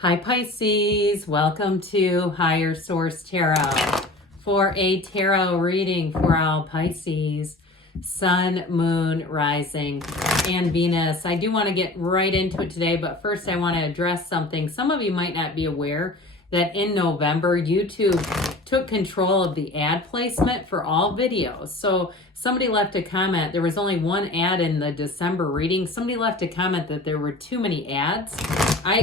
Hi Pisces, welcome to Higher Source Tarot for a tarot reading for all Pisces, Sun, Moon, Rising, and Venus. I do want to get right into it today, but first I want to address something. Some of you might not be aware that in November, YouTube took control of the ad placement for all videos. So somebody left a comment. There was only one ad in the December reading. Somebody left a comment that there were too many ads.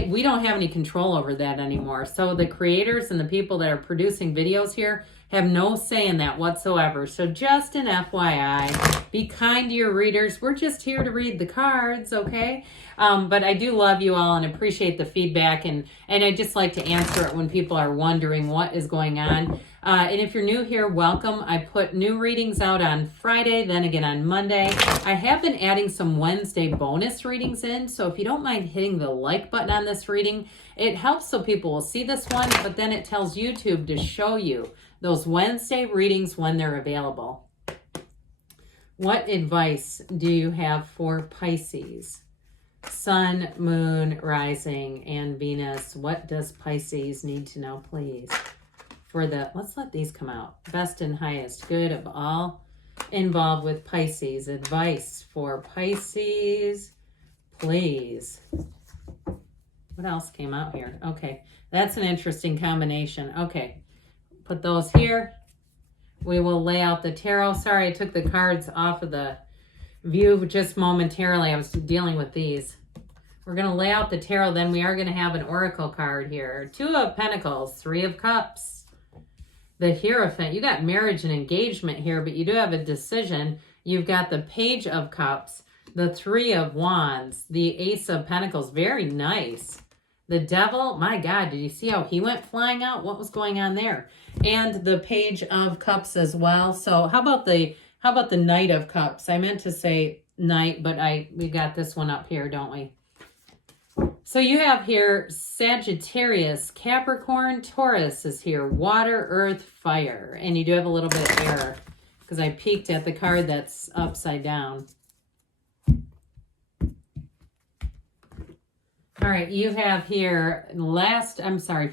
We don't have any control over that anymore. So the creators and the people that are producing videos here have no say in that whatsoever. So just an FYI, be kind to your readers. We're just here to read the cards, okay? But I do love you all and appreciate the feedback, and I just like to answer it when people are wondering what is going on. And if you're new here, welcome. I put new readings out on Friday, then again on Monday. I have been adding some Wednesday bonus readings in, so if you don't mind hitting the like button on this reading, it helps so people will see this one, but then it tells YouTube to show you those Wednesday readings when they're available. What advice do you have for Pisces? Sun, Moon, Rising, and Venus. What does Pisces need to know, please? For the, let's let these come out. Best and highest good of all involved with Pisces. Advice for Pisces, please. What else came out here? Okay, that's an interesting combination. Okay, put those here. We will lay out the tarot. Sorry, I took the cards off of the view just momentarily. I was dealing with these. We're going to lay out the tarot. Then we are going to have an oracle card here. 2 of Pentacles, 3 of Cups. The Hierophant. You got marriage and engagement here, but you do have a decision. You've got the Page of Cups, the 3 of Wands, the Ace of Pentacles. Very nice. The Devil, my God, did you see how he went flying out? What was going on there? And the Page of Cups as well. So how about the Knight of Cups? I meant to say Knight, but we got this one up here, don't we? So you have here Sagittarius, Capricorn, Taurus is here, water, earth, fire. And you do have a little bit of error because I peeked at the card that's upside down. All right, you have here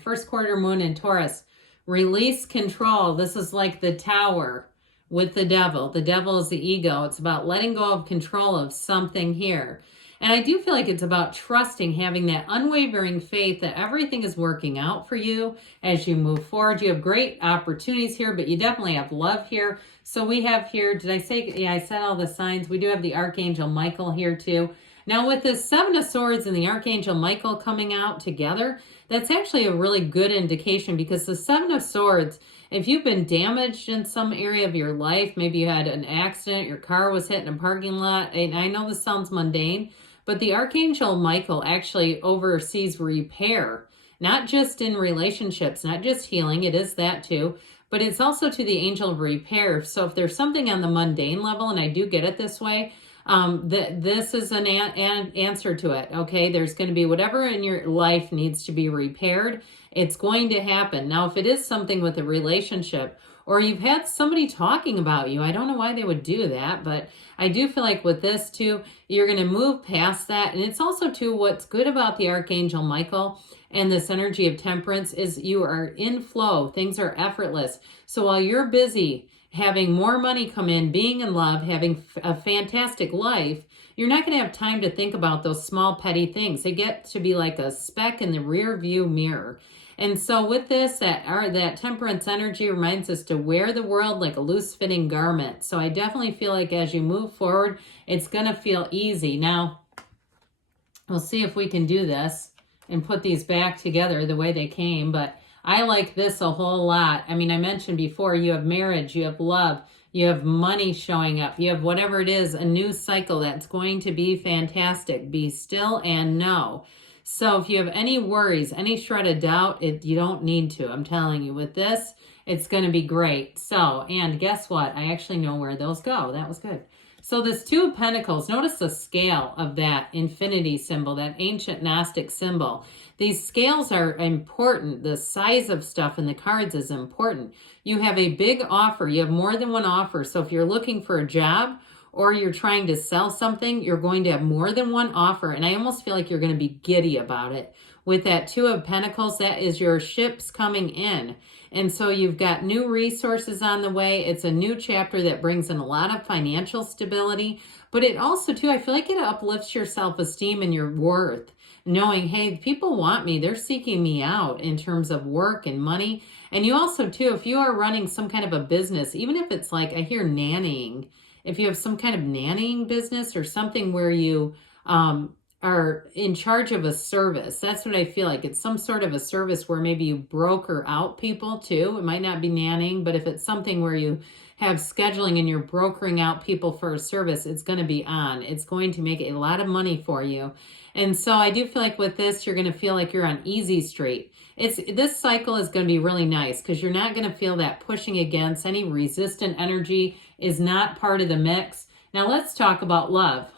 first quarter moon in Taurus. Release control. This is like the Tower with the Devil. The Devil is the ego. It's about letting go of control of something here. And I do feel like it's about trusting, having that unwavering faith that everything is working out for you as you move forward. You have great opportunities here, but you definitely have love here. So we have here, did I say, yeah, I said all the signs. We do have the Archangel Michael here too. Now with the 7 of Swords and the Archangel Michael coming out together, that's actually a really good indication, because the 7 of Swords, if you've been damaged in some area of your life, maybe you had an accident, your car was hit in a parking lot, and I know this sounds mundane, but the Archangel Michael actually oversees repair, not just in relationships, not just healing, it is that too, but it's also to the angel of repair. So if there's something on the mundane level, and I do get it this way, this is an answer to it, okay? There's going to be whatever in your life needs to be repaired. It's going to happen. Now, if it is something with a relationship, or you've had somebody talking about you, I don't know why they would do that, but I do feel like with this too, you're going to move past that. And it's also too, what's good about the Archangel Michael and this energy of temperance is you are in flow. Things are effortless. So while you're busy having more money come in, being in love, having a fantastic life, you're not going to have time to think about those small petty things. They get to be like a speck in the rear view mirror. And so with this, that temperance energy reminds us to wear the world like a loose fitting garment. So I definitely feel like as you move forward, it's going to feel easy. Now, we'll see if we can do this and put these back together the way they came, but I like this a whole lot. I mean, I mentioned before, you have marriage, you have love, you have money showing up, you have whatever it is, a new cycle that's going to be fantastic. Be still and know. So if you have any worries, any shred of doubt, you don't need to. I'm telling you, with this, it's going to be great. So, and guess what? I actually know where those go. That was good. So this 2 of Pentacles, notice the scale of that infinity symbol, that ancient Gnostic symbol. These scales are important. The size of stuff in the cards is important. You have a big offer. You have more than one offer. So if you're looking for a job, or you're trying to sell something, you're going to have more than one offer. And I almost feel like you're going to be giddy about it. With that Two of Pentacles, that is your ships coming in. And so you've got new resources on the way. It's a new chapter that brings in a lot of financial stability. But it also, too, I feel like it uplifts your self-esteem and your worth. Knowing, hey, people want me. They're seeking me out in terms of work and money. And you also, too, if you are running some kind of a business, even if it's like, I hear nannying, if you have some kind of nannying business or something where you are in charge of a service, that's what I feel like. It's some sort of a service where maybe you broker out people, too. It might not be nannying, but if it's something where you have scheduling and you're brokering out people for a service, it's going to be on. It's going to make a lot of money for you. And so I do feel like with this, you're going to feel like you're on easy street. This cycle is going to be really nice because you're not going to feel that pushing against. Any resistant energy is not part of the mix. Now let's talk about love.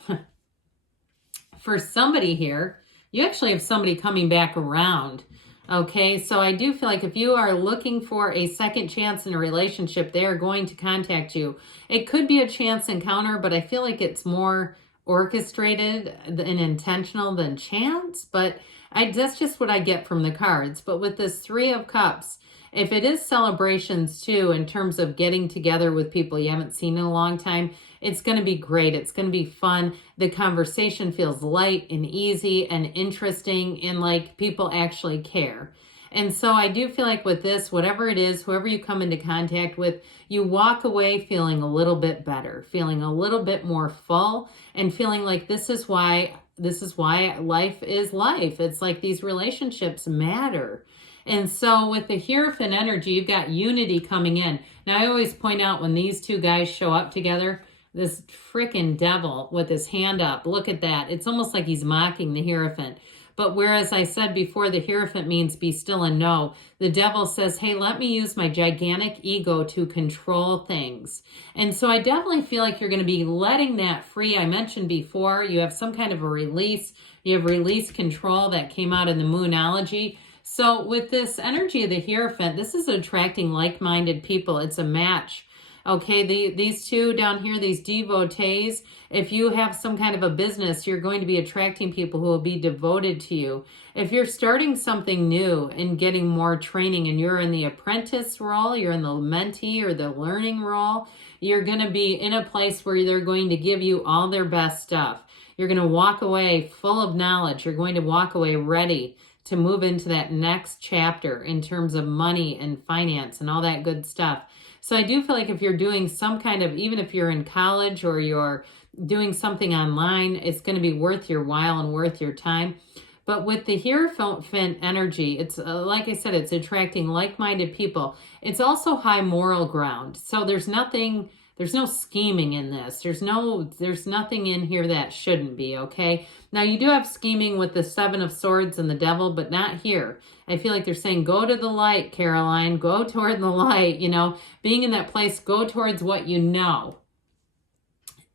For somebody here, you actually have somebody coming back around. Okay, so I do feel like if you are looking for a second chance in a relationship, they are going to contact you. It could be a chance encounter, but I feel like it's more orchestrated and intentional than chance, but that's just what I get from the cards. But with this Three of Cups, if it is celebrations too, in terms of getting together with people you haven't seen in a long time, it's going to be great. It's going to be fun. The conversation feels light and easy and interesting, and like people actually care. And so I do feel like with this, whatever it is, whoever you come into contact with, you walk away feeling a little bit better, feeling a little bit more full, and feeling like this is why life is life. It's like these relationships matter. And so with the Hierophant energy, you've got unity coming in. Now, I always point out when these two guys show up together, this freaking devil with his hand up, look at that. It's almost like he's mocking the Hierophant. But whereas I said before, the Hierophant means be still and know, the devil says, hey, let me use my gigantic ego to control things. And so I definitely feel like you're going to be letting that free. I mentioned before, you have some kind of a release. You have release control that came out in the Moonology. So with this energy of the Hierophant, this is attracting like-minded people. It's a match. Okay, these two down here, these devotees, if you have some kind of a business, you're going to be attracting people who will be devoted to you. If you're starting something new and getting more training and you're in the apprentice role, you're in the mentee or the learning role, you're going to be in a place where they're going to give you all their best stuff. You're going to walk away full of knowledge. You're going to walk away ready to move into that next chapter in terms of money and finance and all that good stuff. So I do feel like if you're doing some kind of, even if you're in college or you're doing something online, it's going to be worth your while and worth your time. But with the Hierophant energy, it's like I said, it's attracting like-minded people. It's also high moral ground. So there's no scheming in this. There's nothing in here that shouldn't be, okay? Now, you do have scheming with the Seven of Swords and the Devil, but not here. I feel like they're saying, go to the light, Caroline. Go toward the light, Being in that place, go towards what you know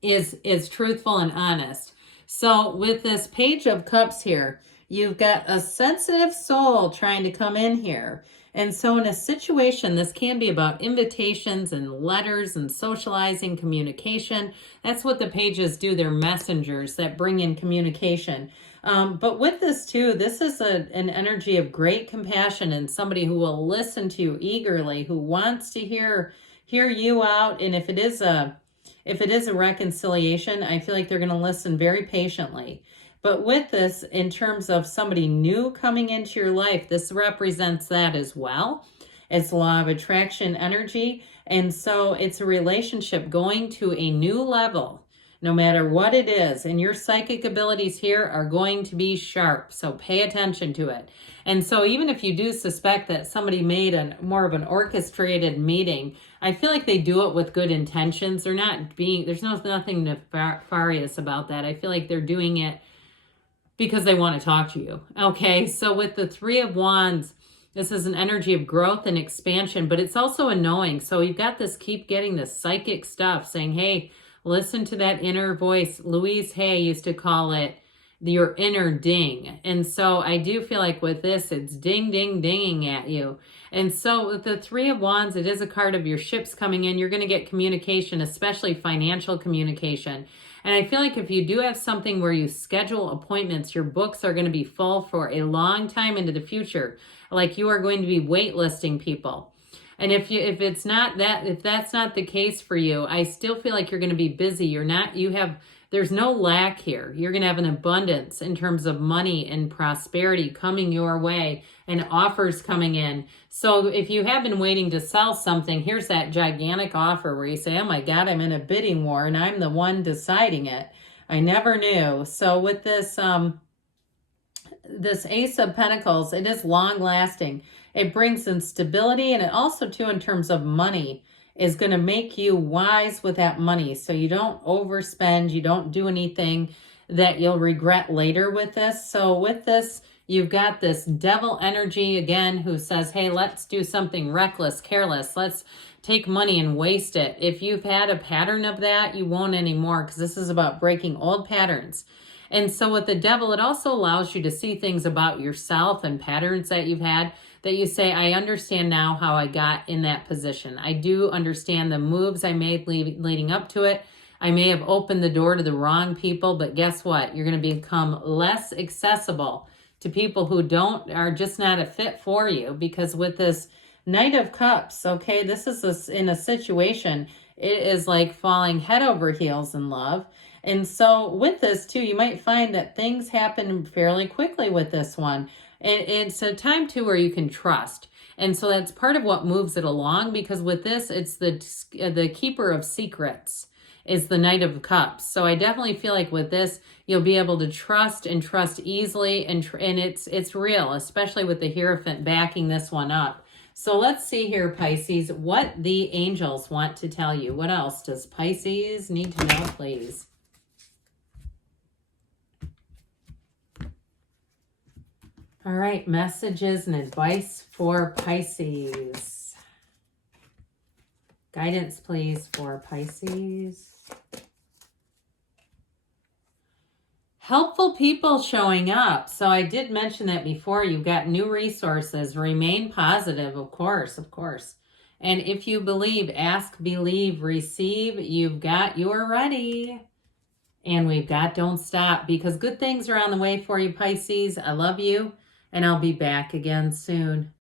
is truthful and honest. So with this Page of Cups here, you've got a sensitive soul trying to come in here. And so in a situation, this can be about invitations and letters and socializing, communication. That's what the pages do. They're messengers that bring in communication. But with this too, this is an energy of great compassion and somebody who will listen to you eagerly, who wants to hear you out. And if it is a reconciliation, I feel like they're going to listen very patiently. But with this, in terms of somebody new coming into your life, this represents that as well. It's law of attraction energy. And so it's a relationship going to a new level, no matter what it is. And your psychic abilities here are going to be sharp. So pay attention to it. And so even if you do suspect that somebody made more of an orchestrated meeting, I feel like they do it with good intentions. There's nothing nefarious about that. I feel like they're doing it because they want to talk to you. Okay, so with the Three of Wands, this is an energy of growth and expansion, but it's also a knowing. So you've got this, keep getting this psychic stuff saying, hey, listen to that inner voice. Louise Hay used to call it your inner ding. And so I do feel like with this, it's ding, ding, dinging at you. And so with the Three of Wands, it is a card of your ships coming in. You're going to get communication, especially financial communication. And I feel like if you do have something where you schedule appointments, your books are going to be full for a long time into the future. Like you are going to be waitlisting people. And if that's not the case for you, I still feel like you're going to be busy. There's no lack here. You're going to have an abundance in terms of money and prosperity coming your way and offers coming in. So if you have been waiting to sell something, here's that gigantic offer where you say, oh my God, I'm in a bidding war and I'm the one deciding it. I never knew. So with this Ace of Pentacles, it is long lasting. It brings in stability, and it also too in terms of money is going to make you wise with that money. So you don't overspend, you don't do anything that you'll regret later with this. So with this, you've got this devil energy again who says, hey, let's do something reckless, careless. Let's take money and waste it. If you've had a pattern of that, you won't anymore, because this is about breaking old patterns. And so with the devil, it also allows you to see things about yourself and patterns that you've had that you say, I understand now how I got in that position. I do understand the moves I made leading up to it. I may have opened the door to the wrong people, but guess what? You're going to become less accessible to people who are just not a fit for you, because with this Knight of Cups, okay, this is in a situation, it is like falling head over heels in love. And so with this too, you might find that things happen fairly quickly with this one. And it's a time too where you can trust. And so that's part of what moves it along, because with this, it's the keeper of secrets is the Knight of Cups. So I definitely feel like with this, you'll be able to trust easily, and it's real, especially with the Hierophant backing this one up. So let's see here, Pisces, what the angels want to tell you. What else does Pisces need to know, please? All right, messages and advice for Pisces. Guidance, please, for Pisces. Helpful people showing up. So I did mention that before. You've got new resources. Remain positive, of course, of course. And if you believe, ask, believe, receive. You've got you're ready. And we've got don't stop, because good things are on the way for you, Pisces. I love you. And I'll be back again soon.